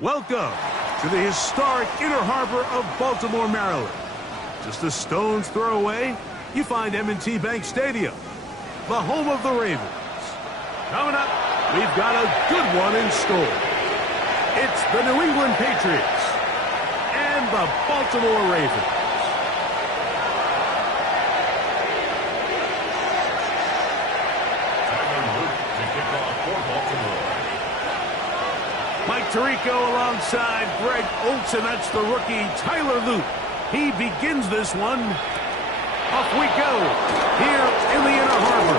Welcome to the historic Inner Harbor of Baltimore, Maryland. Just a stone's throw away, you find M&T Bank Stadium, the home of the Ravens. Coming up, we've got a good one in store. It's the New England Patriots and the Baltimore Ravens. Mike Tirico alongside Greg Oates, and that's the rookie Tyler Luke. He begins this one. Off we go here in the Inner Harbor.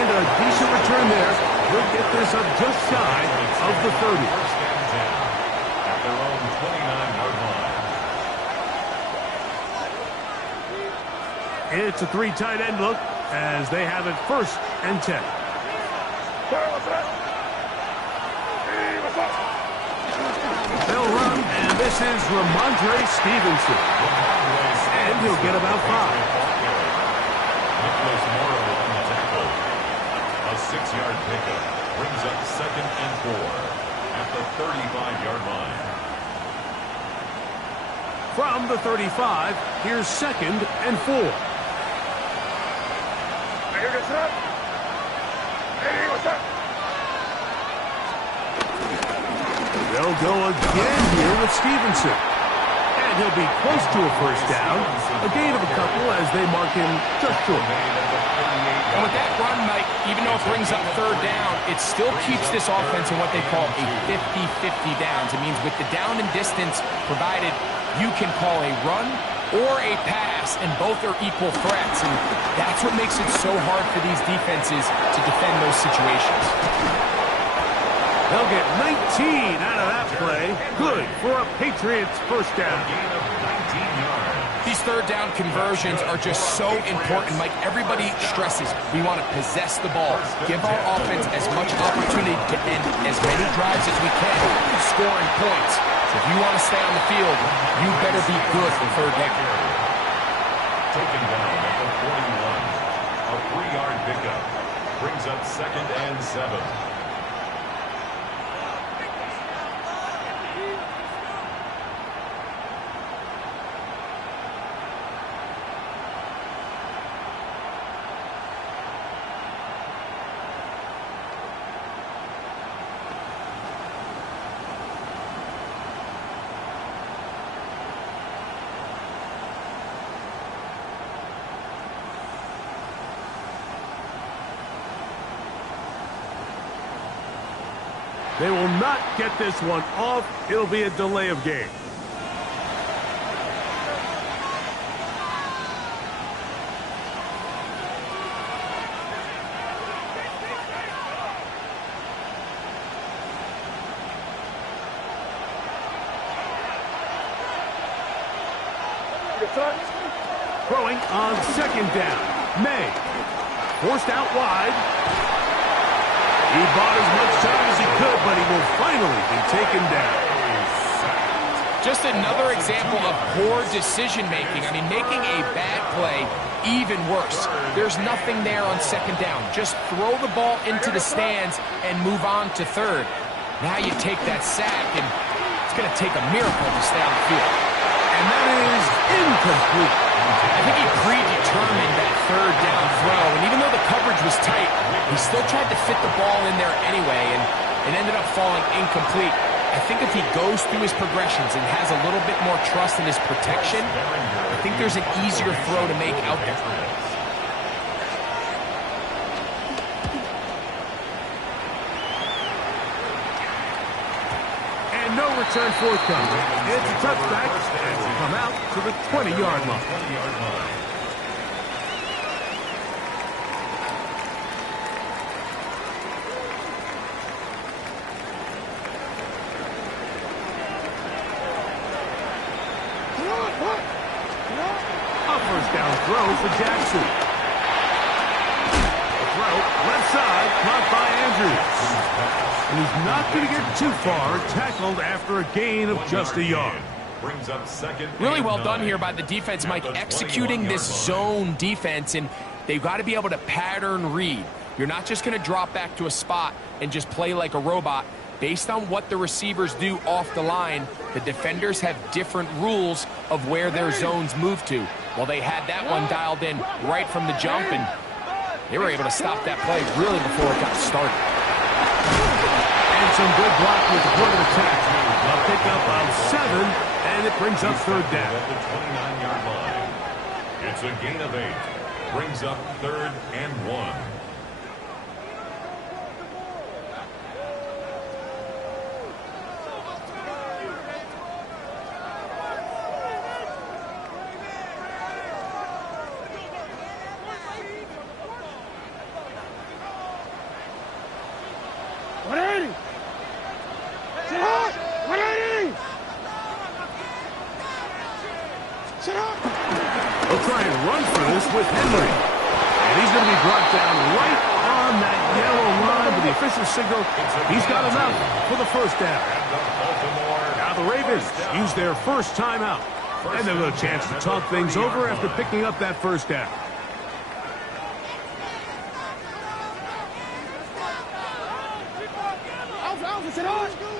And a decent return there. He'll get this up just shy of the 30. At their own 29-yard line. It's a three tight end look as they have it 1st and 10. They'll run, and this is Ramondre Stevenson. And he'll get about 5. A 6-yard pickup brings up 2nd and 4 at the 35-yard line. From the 35, here's 2nd and 4. They'll go again here with Stevenson. And he'll be close to a 1st down. A gain of a couple as they mark him just short. And with that run, Mike, even though it brings up 3rd down, it still keeps this offense in what they call a 50-50 downs. It means with the down and distance provided, you can call a run or a pass, and both are equal threats. And that's what makes it so hard for these defenses to defend those situations. They'll get 19 out of that play. Good for a Patriots 1st down. These 3rd down conversions are just so important, Mike. Everybody stresses we want to possess the ball, give our offense as much opportunity to end as many drives as we can, scoring points. So if you want to stay on the field, you better be good for 3rd down. Taken down at the 41. A 3-yard pickup brings up 2nd and 7. They will not get this one off. It'll be a delay of game. Throwing on 2nd down. May. Forced out wide. He bought as much time as he could, but he will finally be taken down. Just another example of poor decision-making. I mean, making a bad play even worse. There's nothing there on 2nd down. Just throw the ball into the stands and move on to 3rd. Now you take that sack, and it's going to take a miracle to stay on the field. And that is incomplete. I think he predetermined that 3rd down throw, and even though the coverage was tight, he still tried to fit the ball in there anyway, and it ended up falling incomplete. I think if he goes through his progressions and has a little bit more trust in his protection, I think there's an easier throw to make out there. And no return forthcoming. It's a touchback, and will come out to the 20-yard line. A 1st down throw for Jackson. The throw, left side, caught by Andrews. And he's not going to get too far, tackled after a gain of just a yard. Brings up 2nd. Really well done here by the defense, Mike, executing this zone defense, and they've got to be able to pattern read. You're not just going to drop back to a spot and just play like a robot. Based on what the receivers do off the line, the defenders have different rules of where their zones move to. Well, they had that one dialed in right from the jump, and they were able to stop that play really before it got started. And some good blocking at the point of attack. A pickup of 7, and it brings up third down. At the 29-yard line. It's a gain of 8. Brings up 3rd and 1. They'll try and run for this with Henry. And he's going to be brought down right on that yellow line with the official signal. He's got enough for the first down. Now the Ravens use their first timeout. And they'll have a chance to talk things over after picking up that first down.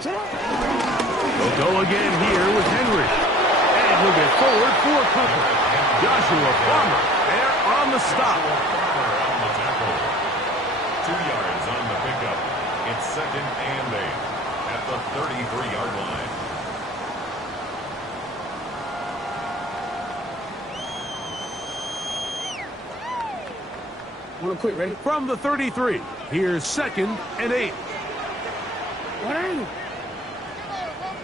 They'll go again here with Henry. And he'll get forward for a couple. Joshua Farmer there on the stop. 2 yards on the pickup. It's 2nd and 8 at the 33-yard line. One quick, ready? From the 33, here's 2nd and 8. 180.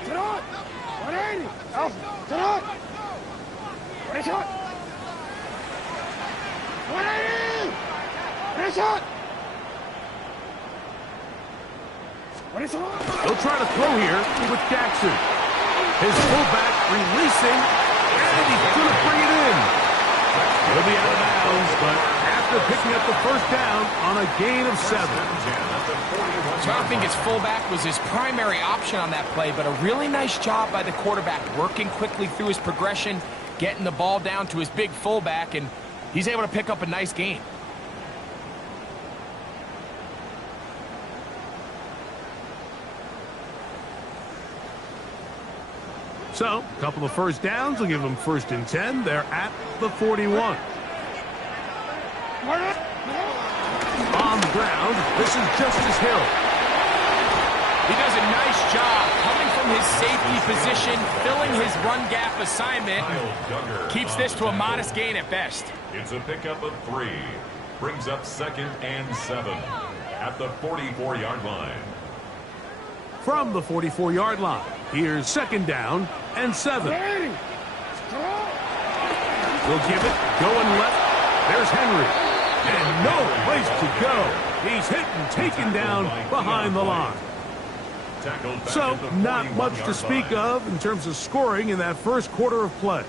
Sit on. 180. Out. Sit on. What is it? 180. What is it? What is it? They'll try to throw here with Jackson. His fullback releasing, and he's going to bring it in. He'll be out of bounds, but after picking up the first down on a gain of 7. So I don't think his fullback was his primary option on that play, but a really nice job by the quarterback working quickly through his progression, getting the ball down to his big fullback, and he's able to pick up a nice gain. So, a couple of first downs will give them 1st and 10. They're at the 41. On the ground, this is Justice Hill. He does a nice job coming from his safety position, filling his run gap assignment, keeps this to a modest gain at best. It's a pickup of 3. Brings up 2nd and 7 at the 44-yard line. From the 44-yard line, here's 2nd down and 7. We'll give it, going left. There's Henry. And no place to go. He's hit and taken down behind the line. So, not much to speak of in terms of scoring in that first quarter of play.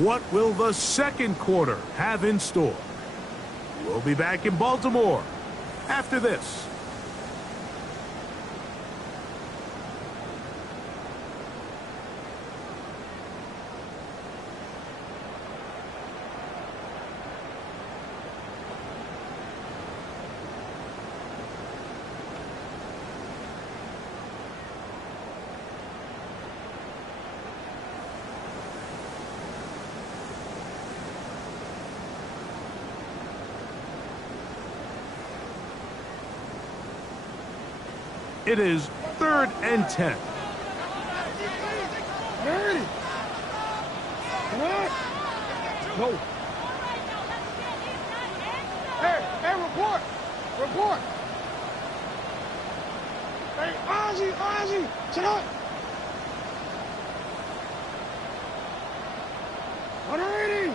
What will the second quarter have in store? We'll be back in Baltimore after this. It is 3rd and 10. No. Hey, report. Report. Hey, Ozzy, sit up. 180.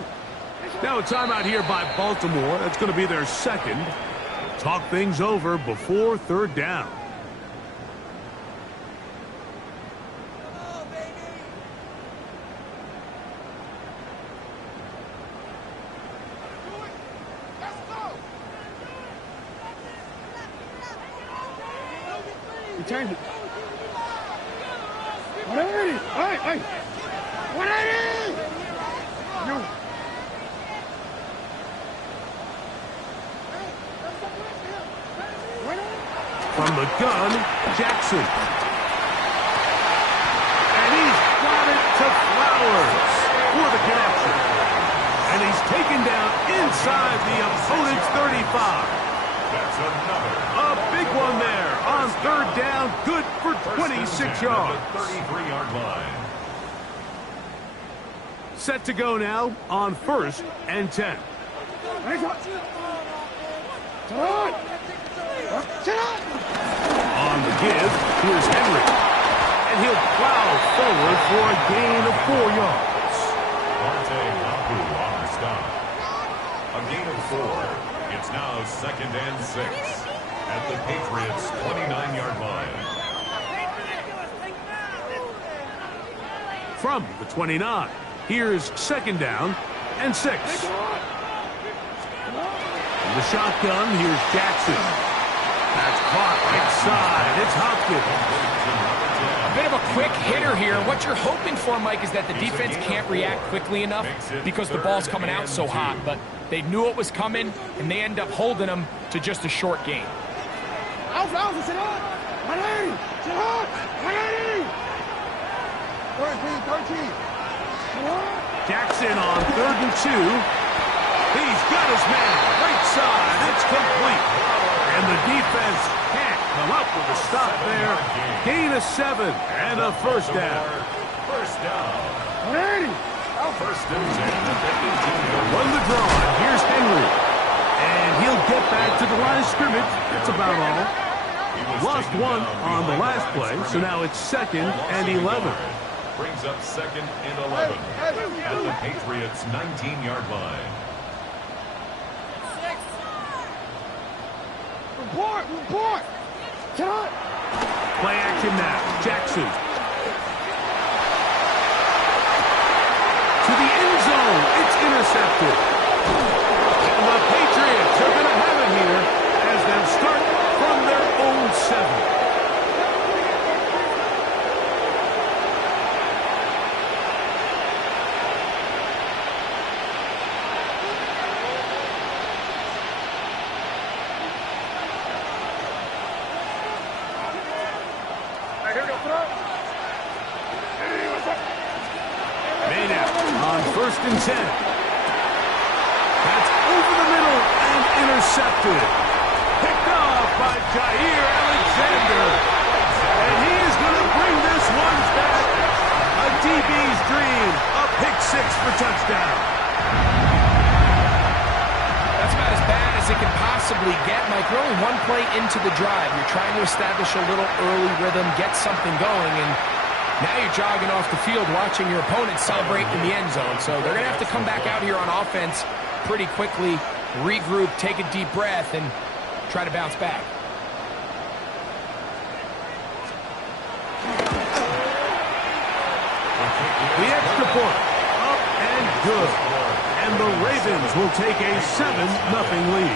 Now a timeout here by Baltimore. That's going to be their 2nd. Talk things over before 3rd down. Change it. 180. Hey. 180. No. From the gun, Jackson. And he's got it to Flowers for the connection. And he's taken down inside the opponent's 35. That's another. A big one there on third down. Good for 26 yards. At the 33-yard line. Set to go now on 1st and 10. On the give, here's Henry. And he'll plow forward for a gain of 4 yards. Mapu on the stop. A gain of 4. It's now 2nd and 6 at the Patriots' 29-yard line. From the 29, here's 2nd down and 6. In the shotgun, here's Jackson. That's caught right side. It's Hopkins. A bit of a quick hitter here. What you're hoping for, Mike, is that the defense can't react quickly enough because the ball's coming out so hot. But they knew it was coming, and they end up holding them to just a short gain. Jackson on 3rd and 2. He's got his man. Right side. It's complete. And the defense can't come up with a stop there. Gain of 7 and a first down. First down. First and 10 at the 18. Run the draw. Here's Henry. And he'll get back to the line of scrimmage. That's about all. Lost one on the last play, so now it's 2nd and 11. Brings up 2nd and 11 at the Patriots' 19-yard line. Report! Play action now. Jackson. To the end zone. It's intercepted. And the Patriots are going to have it here as they start from their own 7. On 1st and 10. That's over the middle and intercepted. Picked off by Jair Alexander. And he is going to bring this one back. A DB's dream. A pick 6 for touchdown. That's about as bad as it can possibly get, Mike. You're only one play into the drive. You're trying to establish a little early rhythm, get something going, and now you're jogging off the field watching your opponent celebrate in the end zone. So they're going to have to come back out here on offense pretty quickly, regroup, take a deep breath, and try to bounce back. The extra point. Up and good. And the Ravens will take a 7-0 lead.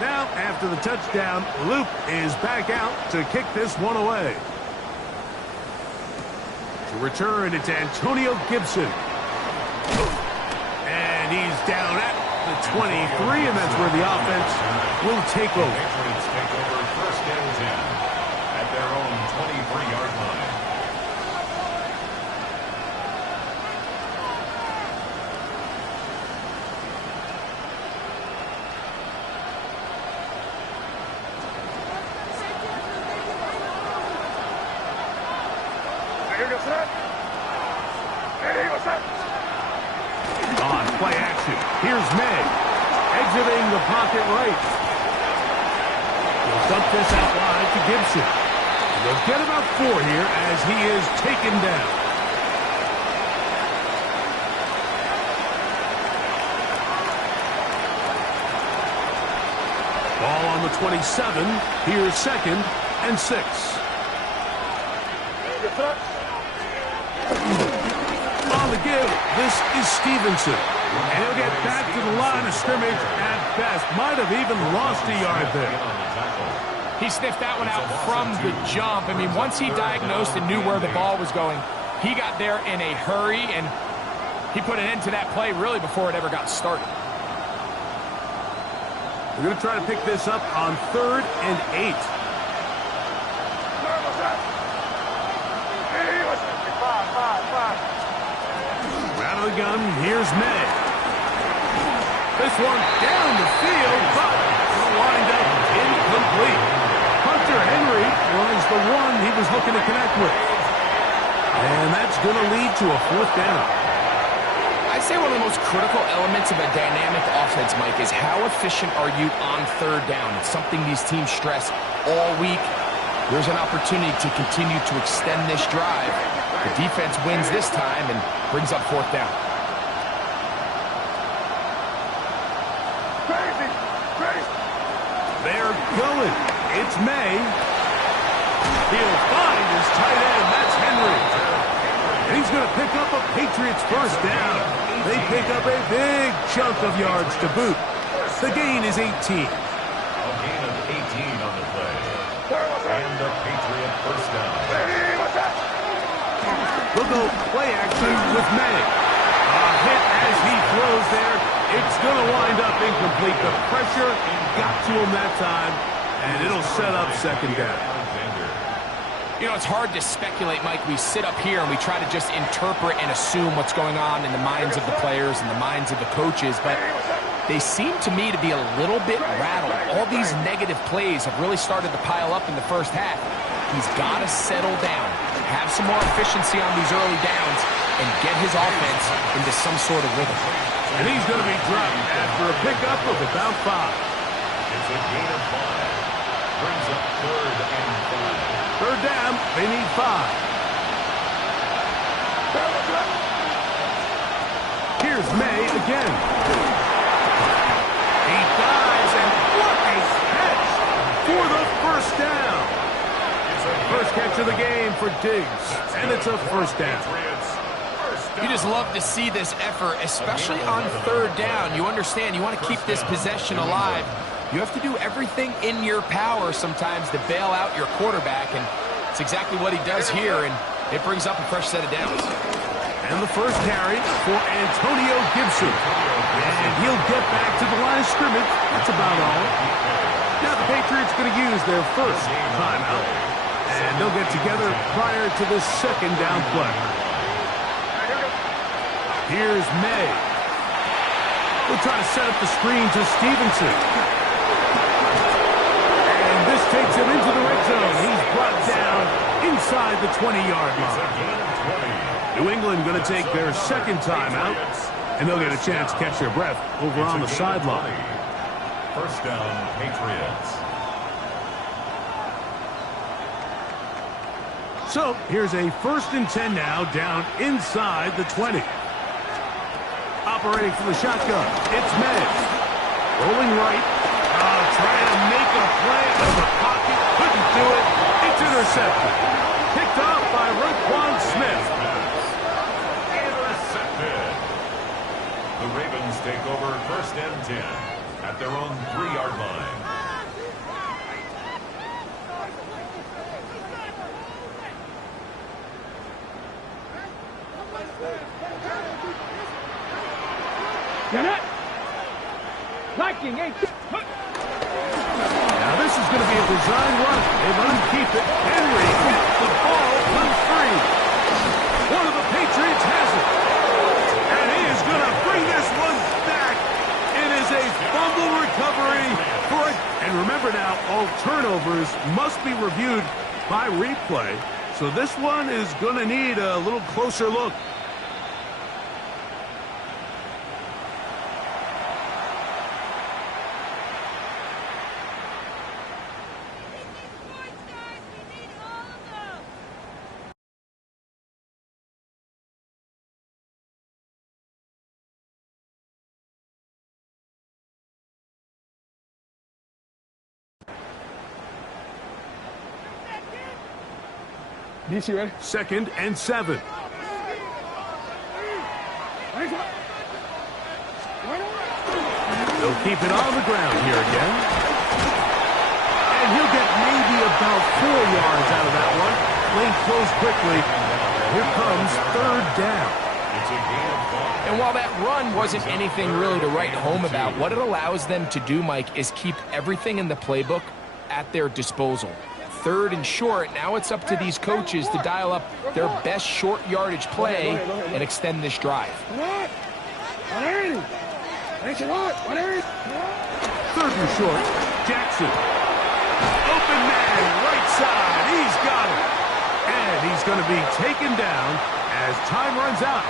Now, after the touchdown, Luke is back out to kick this one away. To return, it's Antonio Gibson. And he's down at the 23, and that's where the offense will take over. Patriots take over 1st and 10 at their own 23-yard line. On play action, here's May, exiting the pocket right. He'll dump this out wide to Gibson. They'll get about 4 here as he is taken down. Ball on the 27. Here's 2nd and 6. give. This is Stevenson. And he'll get back to the line of scrimmage at best. Might have even lost a yard there. He sniffed that one out from the jump. I mean, once he diagnosed and knew where the ball was going, he got there in a hurry, and he put an end to that play really before it ever got started. We're going to try to pick this up on 3rd and 8. Out of the gun, here's May. This one down the field, but will wind up incomplete. Hunter Henry was the one he was looking to connect with. And that's going to lead to a 4th down. I'd say one of the most critical elements of a dynamic offense, Mike, is how efficient are you on 3rd down? It's something these teams stress all week. There's an opportunity to continue to extend this drive. The defense wins this time and brings up 4th down. They're going. It's May. He'll find his tight end. That's Henry. And he's going to pick up a Patriots 1st down. They pick up a big chunk of yards to boot. The gain is 18. A gain of 18 on the play. And a Patriot 1st down. We'll go play action with May. A hit as he throws there. It's going to wind up incomplete. The pressure got to him that time, and it'll set up 2nd down. You know, it's hard to speculate, Mike. We sit up here and we try to just interpret and assume what's going on in the minds of the players and the minds of the coaches, but they seem to me to be a little bit rattled. All these negative plays have really started to pile up in the 1st half. He's got to settle down, have some more efficiency on these early downs, and get his offense into some sort of rhythm. And he's going to be dropped after a pickup of about 5. It's a gain of 5. Brings up 3rd and 5. 3rd down, they need 5. Here's May again. He dives, and what a catch for the 1st down. First catch of the game for Diggs, and it's a 1st down. You just love to see this effort, especially on 3rd down. You understand, you want to keep this possession alive. You have to do everything in your power sometimes to bail out your quarterback, and it's exactly what he does here, and it brings up a fresh set of downs. And the first carry for Antonio Gibson. And he'll get back to the line of scrimmage. That's about all. Now the Patriots going to use their 1st timeout, and they'll get together prior to the 2nd down play. Here's May. We'll try to set up the screen to Stevenson. And this takes him into the red zone. He's brought down inside the 20-yard line. New England going to take their 2nd timeout, and they'll get a chance to catch their breath over on the sideline. 1st down, Patriots. So here's a 1st and 10 now, down inside the 20. Operating from the shotgun, it's May. Rolling right. Trying to make a play out of the pocket. Couldn't do it. It's intercepted. Picked off by Roquan Smith. Intercepted. The Ravens take over 1st and 10 at their own 3-yard line. Now this is going to be a design run. They let him keep it. Henry, the ball comes free. One of the Patriots has it. And he is going to bring this one back. It is a fumble recovery for it. And remember now, all turnovers must be reviewed by replay. So this one is going to need a little closer look. DC ready? 2nd and 7. They'll keep it on the ground here again. And he'll get maybe about 4 yards out of that one. Lane closed quickly. Here comes third down. It's a gain of 5. And while that run wasn't anything really to write home about, what it allows them to do, Mike, is keep everything in the playbook at their disposal. Third and short, now it's up to these coaches to dial up their best short yardage play and extend this drive. Third and short, Jackson. Open man, right side, he's got it. And he's going to be taken down as time runs out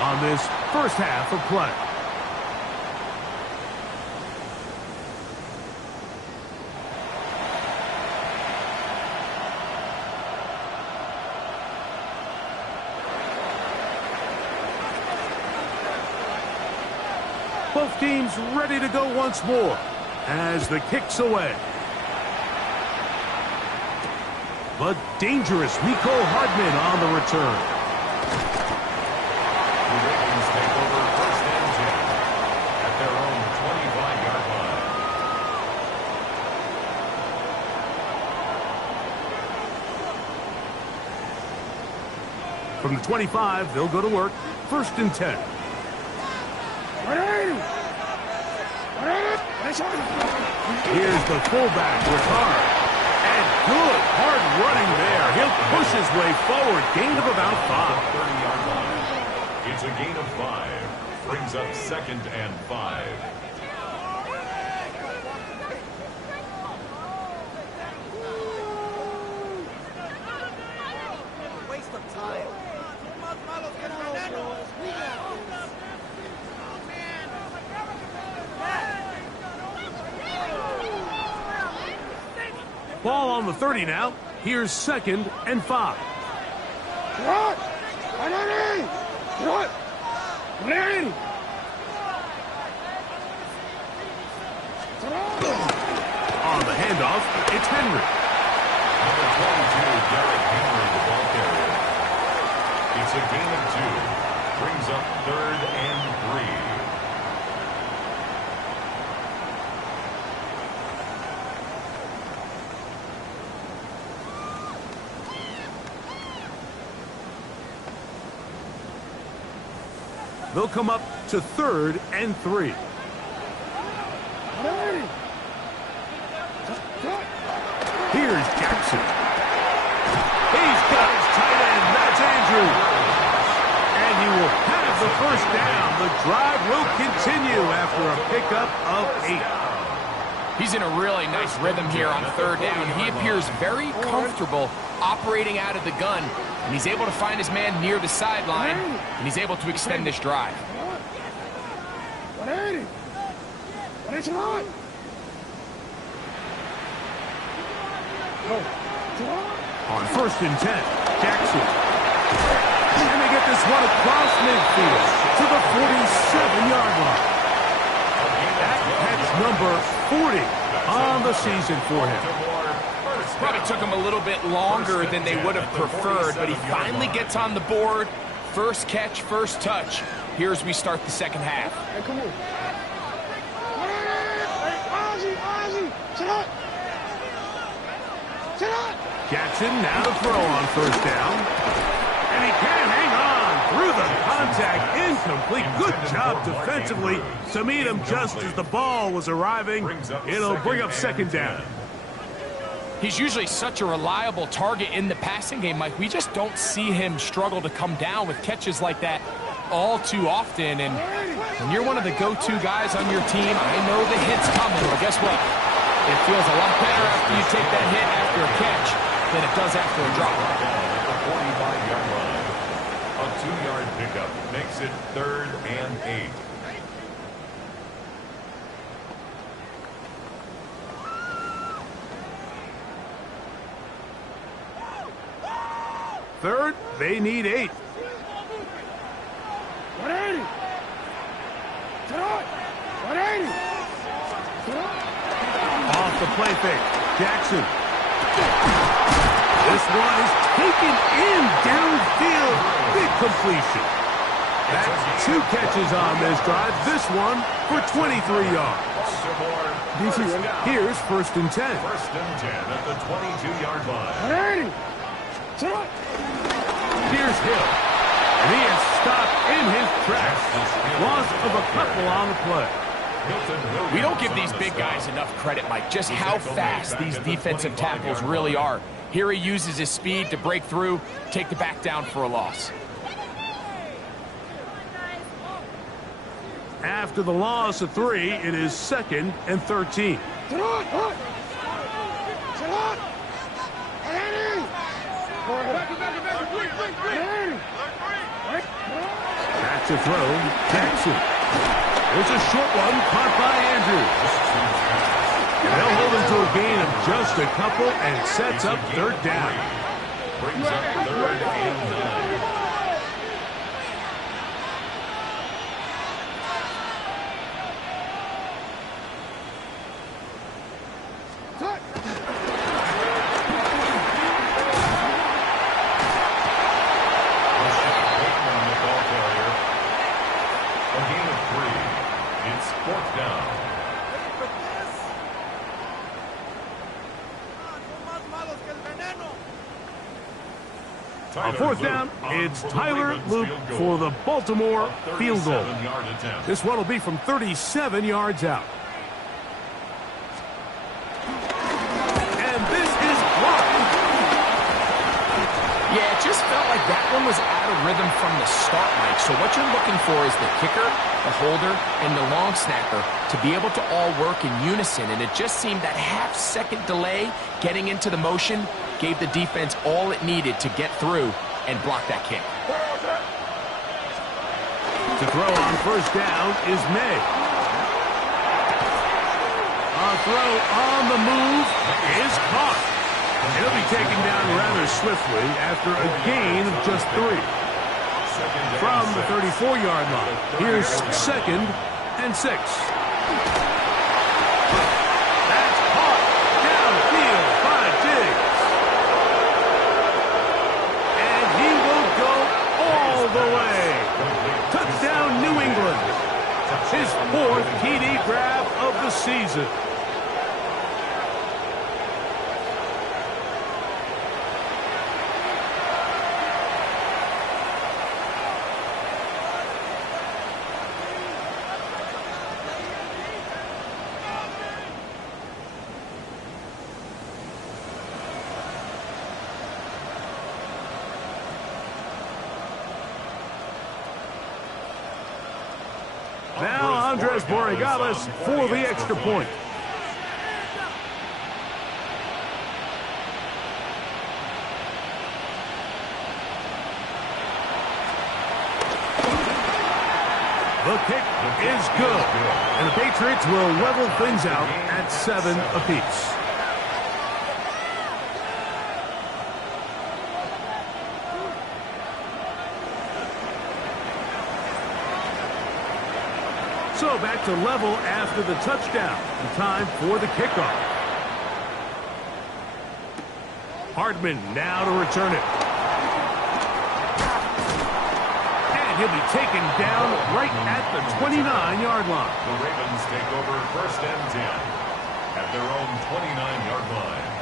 on this first half of play. Both teams ready to go once more as the kick's away. But dangerous Miko Hardman on the return. The Ravens take over first and 10 at their own 25-yard line. From the 25, they'll go to work. First and 10. Here's the fullback with hard. And good hard running there. He'll push his way forward. Gain of about 5. 30-yard line. It's a gain of 5. Brings up second and 5. Waste of time. Ball on the 30 now. Here's second and 5. On the handoff, it's Henry. Number 22, Derrick Henry, the ball carrier. It's a gain of 2. Brings up third and 3. They'll come up to third and 3. Here's Jackson. He's got his tight end. That's Andrews. And he will have the first down. The drive will continue after a pickup of 8. He's in a really nice rhythm here on third down. He appears very comfortable operating out of the gun, and he's able to find his man near the sideline, and he's able to extend this drive. On first and 10, Jackson. And they get this one across midfield to the 47-yard line. That's number 40 on the season for him. Probably took him a little bit longer than they would have preferred, but he finally gets on the board. First catch, first touch. Here as we start the second half. Hey, come on. Hey, Ozzy, sit up. Sit up. Jackson now to throw on first down. And he can hang on through the contact. Incomplete. Good job defensively to meet him just as the ball was arriving. It'll bring up second down. He's usually such a reliable target in the passing game, Mike. We just don't see him struggle to come down with catches like that all too often. And when you're one of the go-to guys on your team, I know the hit's coming, but guess what? It feels a lot better after you take that hit after a catch than it does after a drop. The 45-yard line. A 2-yard pickup makes it third and 8. Third, they need 8. 180. Sit up. 180. Sit up. Off the play fake. Jackson. This one is taken in downfield. Big completion. That's 2 catches on this drive. This one for 23 yards. Here's 1st and 10. 1st and 10 at the 22-yard line. Here's Hill. And he is stopped in his tracks. Loss of a couple on the play. We don't give these big guys enough credit, Mike, just how fast these defensive tackles really are. Here he uses his speed to break through, take the back down for a loss. After the loss of 3, it is 2nd and 13. Back to throw, Jackson. There's a short one caught by Andrews. And they'll hold him to a gain of just a couple and sets up 3rd down. Brings up 3rd and 9. On 4th down, it's Tyler Luke for the Baltimore field goal. This one will be from 37 yards out. And this is blocked. Yeah, it just felt like that one was out of rhythm from the start, Mike. So what you're looking for is the kicker, the holder, and the long snapper to be able to all work in unison. And it just seemed that half-second delay getting into the motion gave the defense all it needed to get through and block that kick. To throw on 1st down is May. A throw on the move is caught. He'll be taken down rather swiftly after a gain of just 3. From the 34-yard line, here's 2nd and 6. That's caught downfield by Diggs. And he will go all the way. Touchdown, New England. His 4th TD grab of the season. Now Andres Borregales for the extra point. The kick is good, and the Patriots will level things out at 7 apiece. So back to level after the touchdown. And time for the kickoff. Hardman now to return it. And he'll be taken down right at the 29-yard line. The Ravens take over 1st and 10 at their own 29-yard line.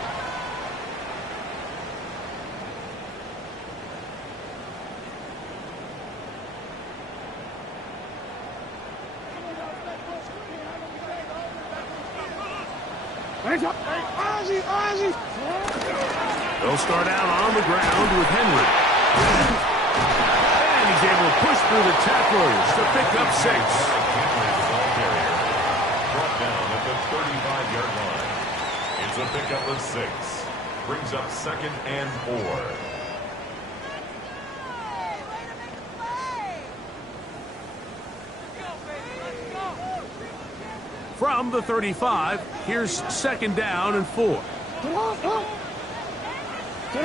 They'll start out on the ground with Henry. And he's able to push through the tacklers to pick up 6. Brought down at the 35-yard line. It's a pickup of 6. Brings up 2nd and 4. From the 35, here's 2nd down and 4.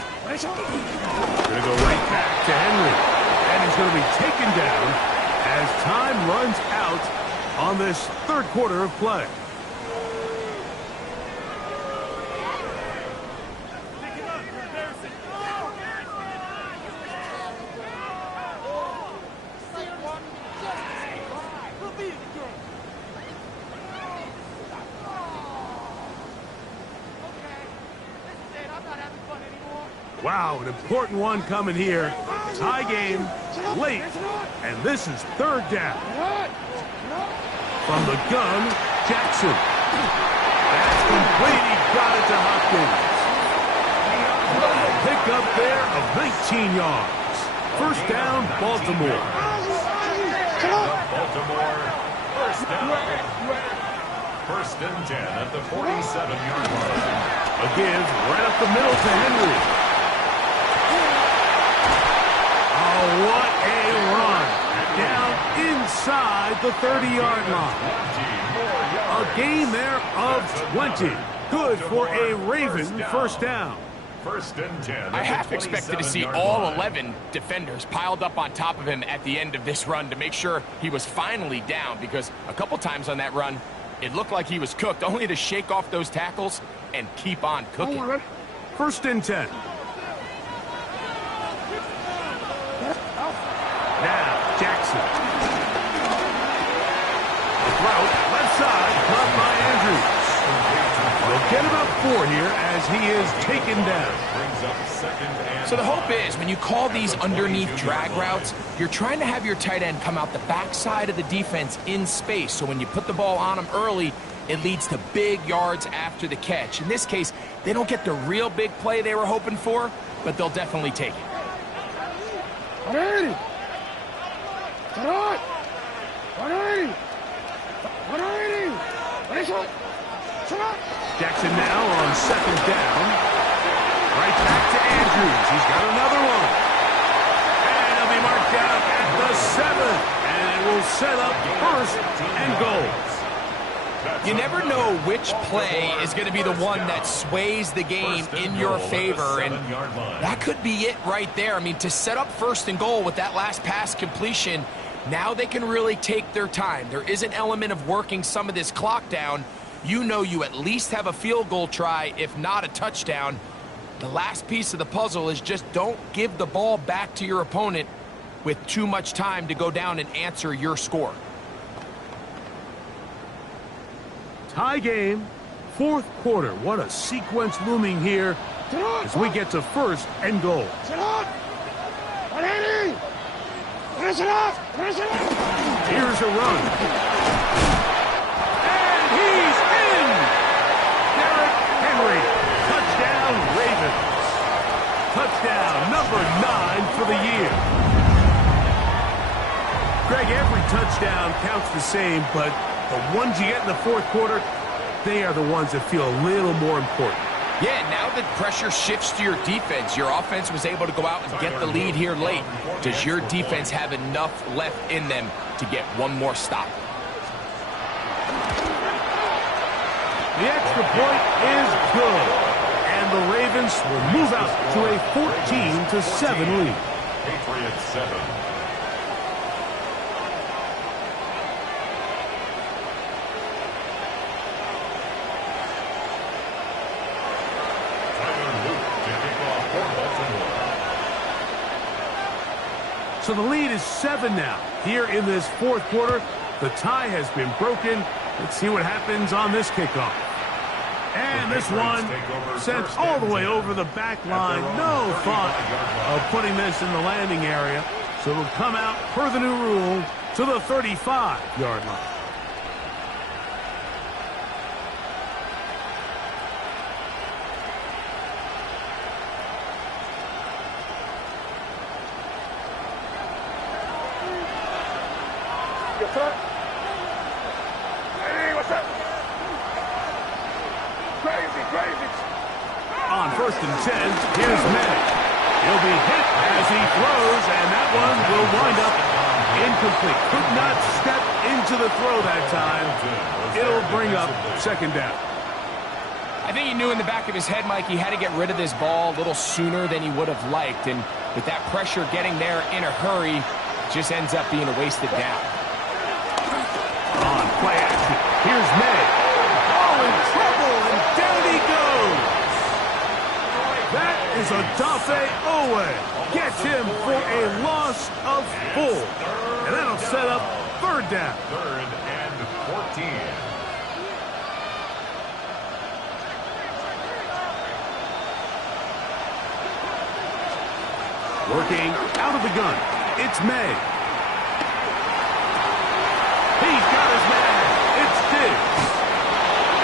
Going to go right back to Henry. And he's going to be taken down as time runs out on this 3rd quarter of play. Wow, an important one coming here. Tie game, late, and this is third down. From the gun, Jackson. That's complete. He got it to Hopkins. Pick up there of 19 yards. First down, Baltimore. Baltimore, first down. First and 10 at the 47-yard line. A give right up the middle to Henry. Oh, what a run. Down inside the 30-yard line. A gain there of 20. Good for a Raven first down. First and 10. I half expected to see all 11 defenders piled up on top of him at the end of this run to make sure he was finally down, because a couple times on that run, it looked like he was cooked, only to shake off those tackles and keep on cooking. First and 10. Now, Jackson. Route, left side, caught by Andrews. They'll get about 4 here as he is taken down. So the hope is, when you call these underneath drag routes, you're trying to have your tight end come out the backside of the defense in space. So when you put the ball on him early, it leads to big yards after the catch. In this case, they don't get the real big play they were hoping for, but they'll definitely take it. Jackson now on second down. Right back to Andrews. He's got another one. And he'll be marked down at the 7. And it will set up first and goal. You never know which play is going to be the one that sways the game in your favor, and that could be it right there. I mean, to set up first and goal with that last pass completion, now they can really take their time. There is an element of working some of this clock down. You know you at least have a field goal try, if not a touchdown. The last piece of the puzzle is just don't give the ball back to your opponent with too much time to go down and answer your score. Tie game, fourth quarter. What a sequence looming here as we get to first and goal. Here's a run. And he's in! Derrick Henry. Touchdown, Ravens. Touchdown number 9 for the year. Greg, every touchdown counts the same, but the ones you get in the fourth quarter, they are the ones that feel a little more important. Yeah, now that pressure shifts to your defense, your offense was able to go out and get the lead here late. Does your defense have enough left in them to get one more stop? The extra point is good, and the Ravens will move out to a 14-7 lead. Patriots 7. So the lead is 7 now. Here in this fourth quarter, the tie has been broken. Let's see what happens on this kickoff. And this one sent all the way over the back line. No thought of putting this in the landing area. So it'll come out, per the new rule, to the 35-yard line. On first and 10, here's May. He'll be hit as he throws, and that one will wind up incomplete. Could not step into the throw that time. It'll bring up second down. I think he knew in the back of his head, Mike, he had to get rid of this ball a little sooner than he would have liked. And with that pressure getting there in a hurry, it just ends up being a wasted down. On play action, here's May. Oh, in trouble, and down he goes. That is Odafe Owe. Gets him for a loss of 4. And that'll set up third down. Third and 14. Working out of the gun, it's May. He's got his man. It's Diggs.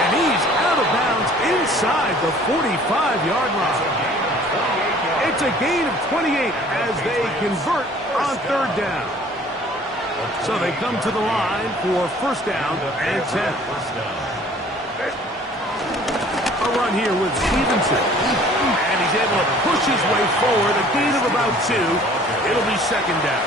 And he's out of bounds inside the 45-yard line. It's a gain of 28 as they convert on third down. So they come to the line for first down and 10. A run here with Stevenson. And he's able to push his way forward. A gain of about 2. It'll be second down.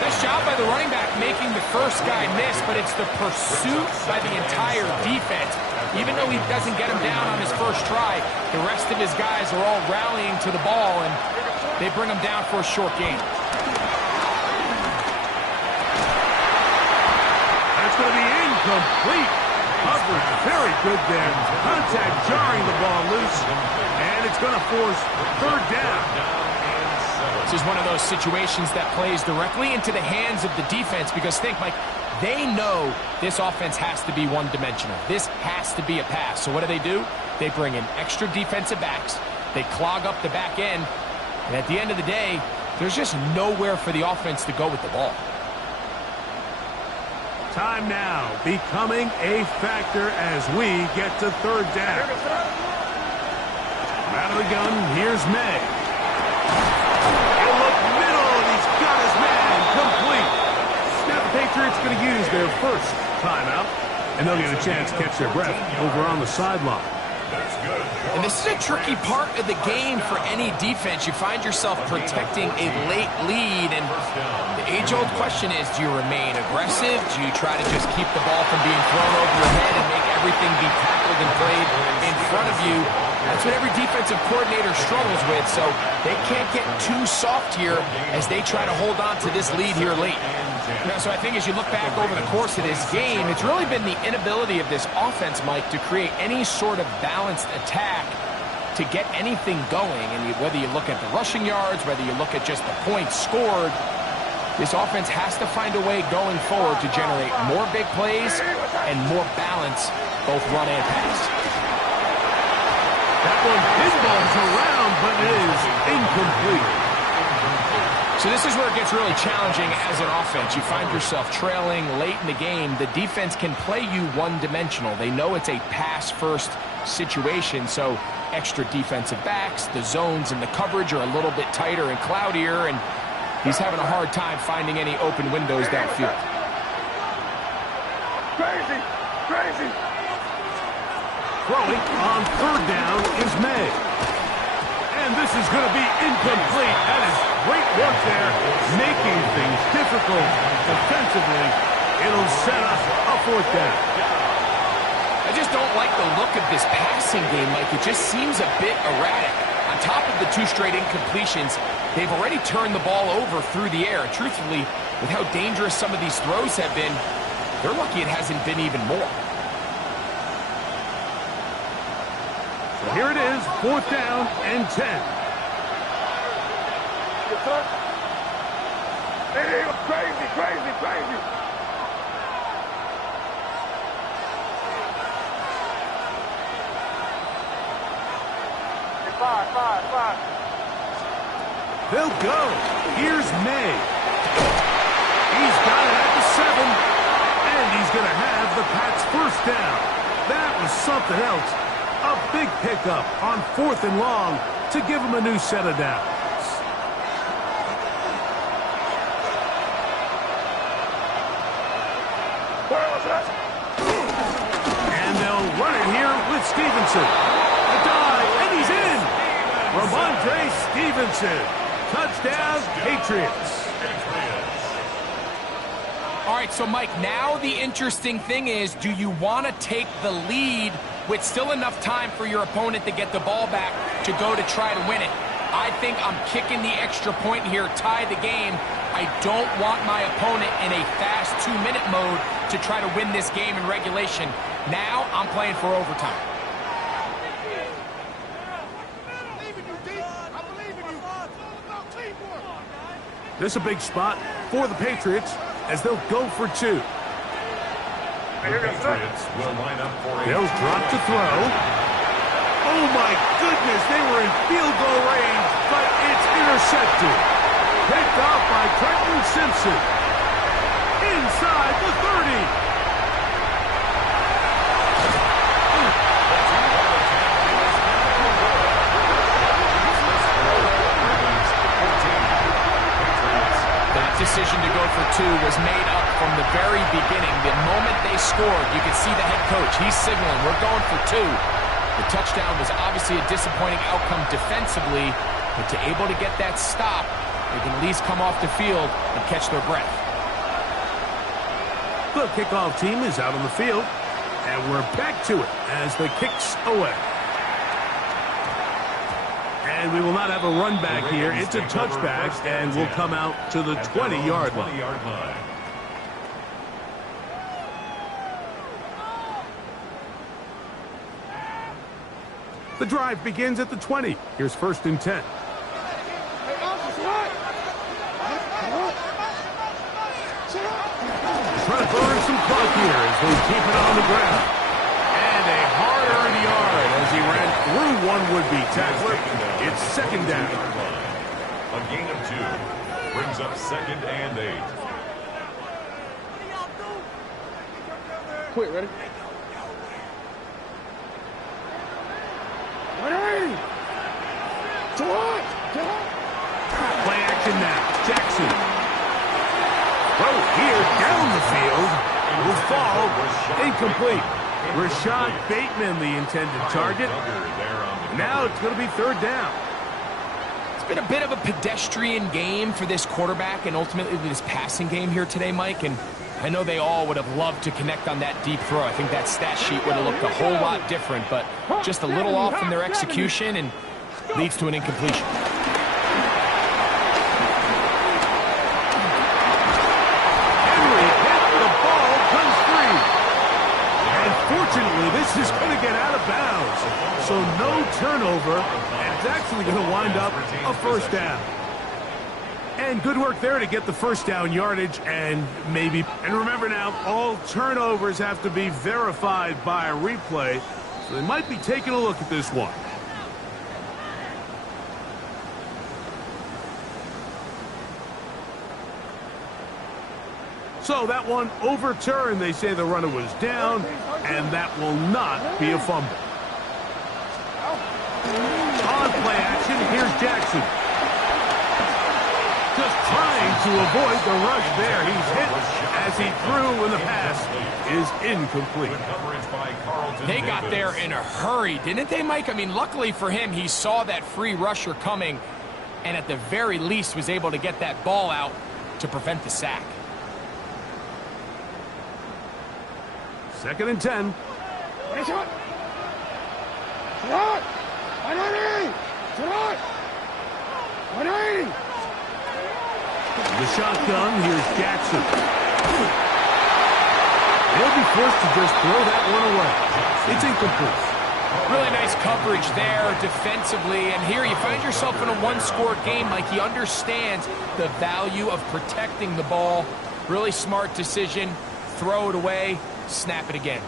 Nice job by the running back making the first guy miss, but it's the pursuit by the entire defense. Even though he doesn't get him down on his first try, the rest of his guys are all rallying to the ball, and they bring him down for a short gain. That's going to be incomplete. Coverage very good there. Contact jarring the ball loose, and it's going to force third down. This is one of those situations that plays directly into the hands of the defense because think, Mike, they know this offense has to be one-dimensional. This has to be a pass. So what do? They bring in extra defensive backs. They clog up the back end. And at the end of the day, there's just nowhere for the offense to go with the ball. Time now becoming a factor as we get to third down. Out of the gun, here's May. He'll look middle, and he's got his man complete. Now the Patriots going to use their first timeout, and they'll get a chance to catch their breath over on the sideline. And this is a tricky part of the game for any defense. You find yourself protecting a late lead, and the age-old question is, do you remain aggressive? Do you try to just keep the ball from being thrown over your head and make everything be tackled and played in front of you? That's what every defensive coordinator struggles with, so they can't get too soft here as they try to hold on to this lead here late. So I think as you look back over the course of this game, it's really been the inability of this offense, Mike, to create any sort of balanced attack to get anything going. And whether you look at the rushing yards, whether you look at just the points scored, this offense has to find a way going forward to generate more big plays and more balance, both run and pass. That one pinballs around, but it is incomplete. So this is where it gets really challenging as an offense. You find yourself trailing late in the game. The defense can play you one-dimensional. They know it's a pass-first situation, so extra defensive backs, the zones and the coverage are a little bit tighter and cloudier, and he's having a hard time finding any open windows downfield. Crazy. Throwing on third down is May. And this is going to be incomplete. That is great work there, making things difficult defensively. It'll set up a fourth down. I just don't like the look of this passing game, Mike. It just seems a bit erratic. On top of the 2 straight incompletions, they've already turned the ball over through the air. Truthfully, with how dangerous some of these throws have been, they're lucky it hasn't been even more. So here it is, fourth down and 10. Crazy. Five. They'll go. Here's May. He's got it at the 7, and he's going to have the Pats' first down. That was something else. A big pickup on 4th and long to give him a new set of downs. And they'll run it here with Stevenson. A dive, and he's in. Ramondre Stevenson. Touchdown, Patriots. All right, so Mike, now the interesting thing is, do you want to take the lead with still enough time for your opponent to get the ball back to go to try to win it? I think I'm kicking the extra point here, tie the game. I don't want my opponent in a fast 2-minute mode to try to win this game in regulation. Now I'm playing for overtime. This is a big spot for the Patriots as they'll go for 2. The Patriots will line up for They'll drop to throw. Oh, my goodness. They were in field goal range, but it's intercepted. Picked off by Trenton Simpson. Inside the 30. Decision to go for two was made up from the very beginning. The moment they scored, you could see the head coach. He's signaling, we're going for two. The touchdown was obviously a disappointing outcome defensively, but to able to get that stop, they can at least come off the field and catch their breath. The kickoff team is out on the field, and we're back to it as the kick's away. And we will not have a run back here. It's a touchback, and we'll come out to the 20-yard line. The drive begins at the 20. Here's 1st and 10. Trying to burn some clock here as they keep it on the ground. And a hard-earned yard as he ran through one would-be tackler. It's 2nd down. A gain of 2 brings up 2nd and 8. Quick, ready? Ready! Play action now. Jackson. Throw here down the field. Will fall. Incomplete. Rashad Bateman, the intended target. Now it's going to be 3rd down. It's been a bit of a pedestrian game for this quarterback and ultimately this passing game here today, Mike. And I know they all would have loved to connect on that deep throw. I think that stat sheet would have looked a whole lot different, but just a little off in their execution and leads to an incompletion. Henry hit the ball, comes free. And fortunately, this is going to get out of bounds. So no turnover, and it's actually going to wind up a 1st down. And good work there to get the 1st down yardage and maybe. And remember now, all turnovers have to be verified by a replay. So they might be taking a look at this one. So that one overturned. They say the runner was down, and that will not be a fumble. On play action, here's Jackson. Just trying to avoid the rush there. He's hit as he threw, and the pass is incomplete. They got there in a hurry, didn't they, Mike? I mean, luckily for him, he saw that free rusher coming and at the very least was able to get that ball out to prevent the sack. 2nd and 10. The shotgun, here's Jackson. They'll be forced to just throw that one away. It's incomplete. Really nice coverage there defensively, and here you find yourself in a one-score game. Like, he understands the value of protecting the ball. Really smart decision. Throw it away, snap it again.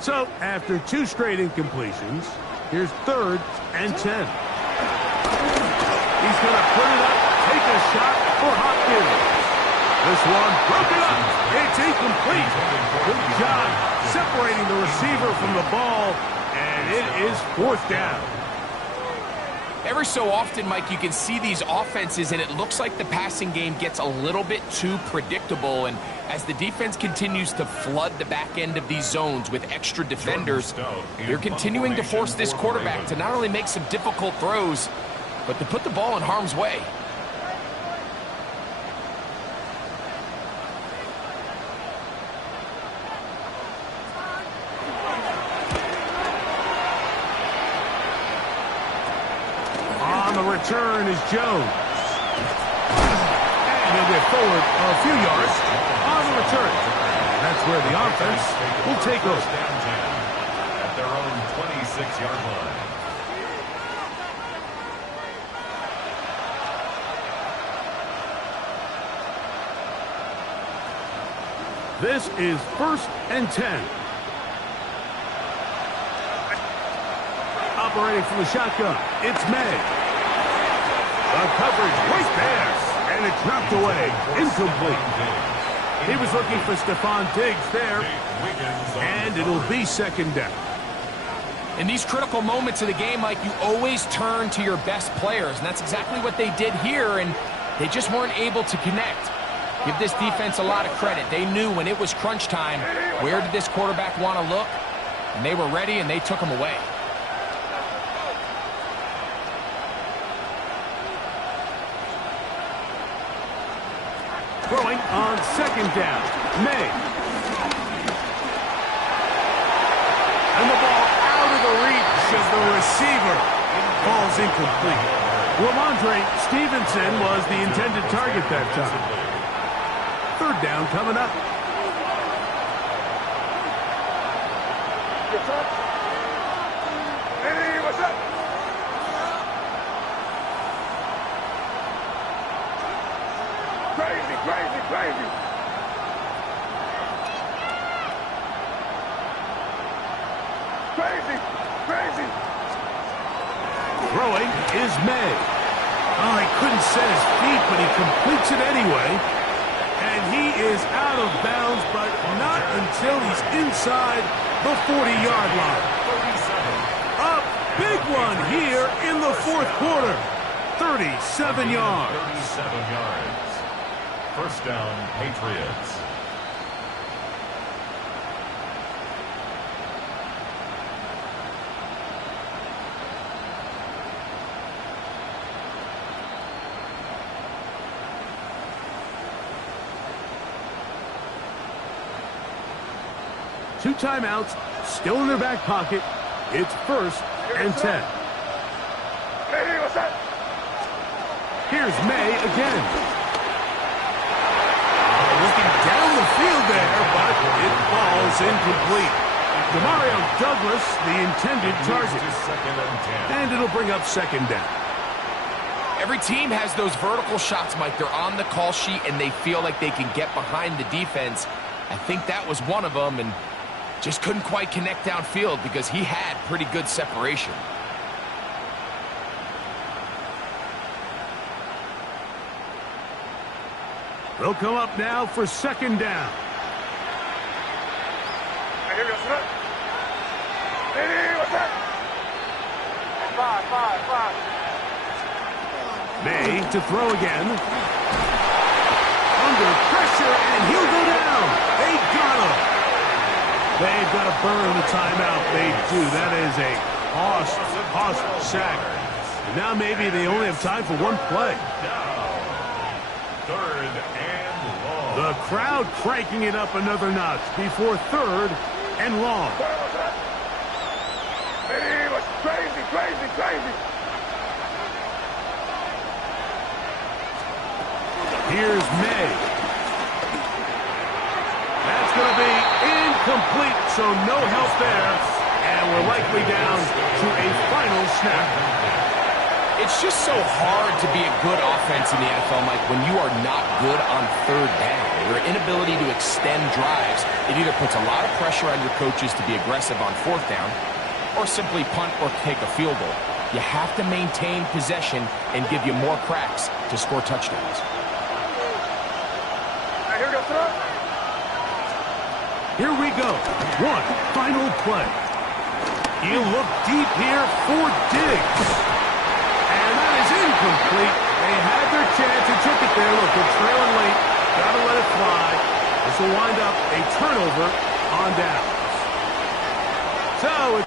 So, after 2 straight incompletions, here's 3rd and 10. He's going to put it up, take a shot for Hopkins. This one broken up. It's incomplete. Good job separating the receiver from the ball, and it is 4th down. Every so often, Mike, you can see these offenses, and it looks like the passing game gets a little bit too predictable. And as the defense continues to flood the back end of these zones with extra defenders, they're continuing to force this quarterback to not only make some difficult throws, but to put the ball in harm's way. Return is Jones. And he'll get forward a few yards on the return. That's where the offense will take over. At their own 6-yard line. This is 1st and 10. Operating from the shotgun, it's May. The coverage right there, and it's knocked away, incomplete. He was looking for Stephon Diggs there, and it'll be 2nd down. In these critical moments of the game, Mike, you always turn to your best players, and that's exactly what they did here, and they just weren't able to connect. Give this defense a lot of credit. They knew when it was crunch time, where did this quarterback want to look, and they were ready, and they took him away. Throwing on 2nd down, May. And the ball out of the reach of the receiver. Ball's incomplete. Ramondre Stevenson was the intended target that time. 3rd down coming up. Hey, what's up? Crazy, crazy, crazy. Crazy, crazy. Throwing is May. Oh, he couldn't set his feet, but he completes it anyway. And he is out of bounds, but not until he's inside the 40-yard line. A big one here in the 4th quarter. 37 yards. 37 yards. 1st down, Patriots. Two timeouts, still in their back pocket. It's 1st and 10. Hey, what's up? Here's May again. Looking down the field there, but it falls incomplete. Demario Douglas, the intended target. And it'll bring up 2nd down. Every team has those vertical shots, Mike. They're on the call sheet, and they feel like they can get behind the defense. I think that was one of them, and just couldn't quite connect downfield because he had pretty good separation. They'll come up now for 2nd down. Hey, what's up? Hey, what's up? Five. May to throw again. Under pressure, and he'll go down. They got him. They've got to burn the timeout. They do. That is a awesome sack. And now maybe they only have time for one play. 3rd and long. The crowd cranking it up another notch before 3rd and long. Hey, what's crazy, crazy, crazy. Here's May. That's going to be incomplete, so no help there. And we're likely down to a final snap. It's just so hard to be a good offense in the NFL, Mike, when you are not good on 3rd down. Your inability to extend drives, it either puts a lot of pressure on your coaches to be aggressive on 4th down or simply punt or take a field goal. You have to maintain possession and give you more cracks to score touchdowns. Here we go. One final play. He'll look deep here for Diggs. And that is incomplete. They had their chance and took it there. Look, they're trailing late. Got to let it fly. This will wind up a turnover on downs. So